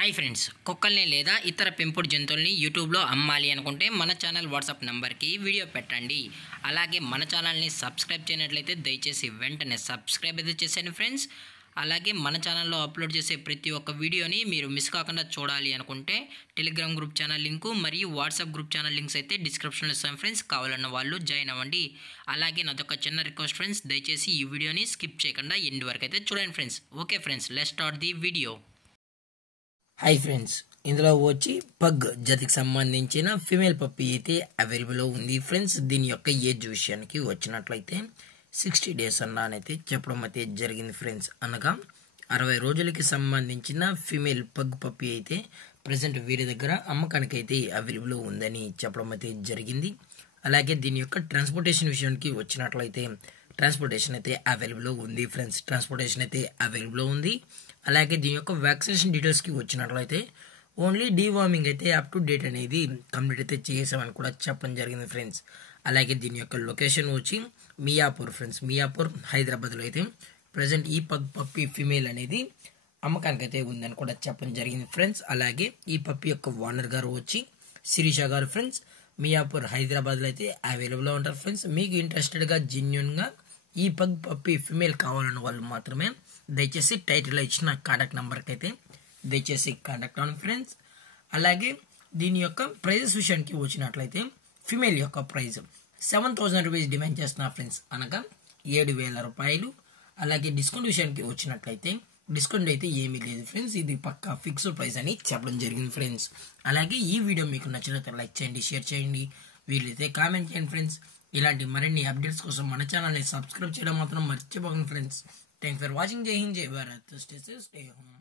Hi friends, కుక్కల్ని లేదా ఇతర పెంపుడు జంతువుల్ని యూట్యూబ్లో అమ్మాలి అనుకుంటే మన ఛానల్ వాట్సాప్ నెంబర్కి వీడియో పెట్టండి. అలాగే మన ఛానల్ని సబ్స్క్రైబ్ చేయనట్లయితే దయచేసి వెంటనే సబ్స్క్రైబ్ అయితే చేసేయండి ఫ్రెండ్స్. అలాగే మన ఛానల్లో అప్లోడ్ చేసే ప్రతి ఒక్క వీడియోని మీరు మిస్ కాకుండా చూడాలి అనుకుంటే టెలిగ్రామ్ గ్రూప్ ఛానల్ లింకు మరియు వాట్సాప్ గ్రూప్ ఛానల్ లింక్స్ అయితే డిస్క్రిప్షన్లో ఇస్తాను ఫ్రెండ్స్. కావాలన్న వాళ్ళు జాయిన్ అవ్వండి. అలాగే నాదొక చిన్న రిక్వెస్ట్ ఫ్రెండ్స్, దయచేసి ఈ వీడియోని స్కిప్ చేయకుండా ఎండ్ వరకు అయితే చూడండి friends. Okay friends, let's start the video. Hi friends, ఇందులో వచ్చి పగ్ జాతికి సంబంధించిన ఫీమేల్ పప్పీ అయితే అవైలబుల్లో ఉంది ఫ్రెండ్స్. దీని యొక్క ఏజ్ విషయానికి వచ్చినట్లయితే 60 days అన్నానైతే చెప్పడం అయితే జరిగింది ఫ్రెండ్స్. అనగా 60 రోజులకి సంబంధించిన ఫీమేల్ పగ్ పప్పీ అయితే ప్రజెంట్ వీరి దగ్గర అమ్మకానికి అయితే అవైలబుల్లో ఉందని చెప్పడం అయితే జరిగింది. అలాగే దీని యొక్క ట్రాన్స్పోర్టేషన్ విషయానికి వచ్చినట్లయితే ట్రాన్స్పోర్టేషన్ అయితే అవైలబుల్లో ఉంది ఫ్రెండ్స్. ట్రాన్స్పోర్టేషన్ అయితే అవైలబుల్లో ఉంది. అలాగే దీని యొక్క వ్యాక్సినేషన్ డీటెయిల్స్కి వచ్చినట్లయితే ఓన్లీ డీవార్మింగ్ అయితే అప్ టు డేట్ అనేది కంప్లీట్ అయితే చేసామని కూడా చెప్పడం జరిగింది ఫ్రెండ్స్. అలాగే దీని యొక్క లొకేషన్ వచ్చి మియాపూర్ ఫ్రెండ్స్. మియాపూర్ హైదరాబాద్లో అయితే ప్రజెంట్ ఈ పగ్ పప్పీ ఫీమేల్ అనేది అమ్మకానికి అయితే ఉందని కూడా చెప్పడం జరిగింది ఫ్రెండ్స్. అలాగే ఈ పప్పీ యొక్క ఓనర్ గారు వచ్చి శిరీష గారు ఫ్రెండ్స్. మియాపూర్ హైదరాబాద్లో అయితే అవైలబుల్లో ఉంటారు ఫ్రెండ్స్. మీకు ఇంట్రెస్టెడ్గా జెన్యున్గా ఈ పగ్ పప్పీ ఫీమేల్ కావాలన్న వాళ్ళు మాత్రమే దయచేసి టైటిల్లో ఇచ్చిన కాంటాక్ట్ నెంబర్కి అయితే దయచేసి కాంటాక్ట్ అవ్వండి ఫ్రెండ్స్. అలాగే దీని యొక్క ప్రైజెస్ విషయానికి వచ్చినట్లయితే ఫీమేల్ యొక్క ప్రైజ్ 7,000 రూపీస్ డిమాండ్ చేస్తున్నారు ఫ్రెండ్స్, అనగా 7,000 రూపాయలు. అలాగే డిస్కౌంట్ విషయానికి వచ్చినట్లయితే డిస్కౌంట్ అయితే ఏమీ లేదు ఫ్రెండ్స్. ఇది పక్కా ఫిక్స్డ్ ప్రైస్ అని చెప్పడం జరిగింది ఫ్రెండ్స్. అలాగే ఈ వీడియో మీకు నచ్చినట్లయితే లైక్ చేయండి, షేర్ చేయండి, వీలైతే కామెంట్ చేయండి ఫ్రెండ్స్. ఇలాంటి మరిన్ని అప్డేట్స్ కోసం మన ఛానల్ని సబ్స్క్రైబ్ చేయడం మాత్రం మర్చిపోకండి ఫ్రెండ్స్. Thanks for watching. జై హింద్, జై Bharat. Stay safe, stay home.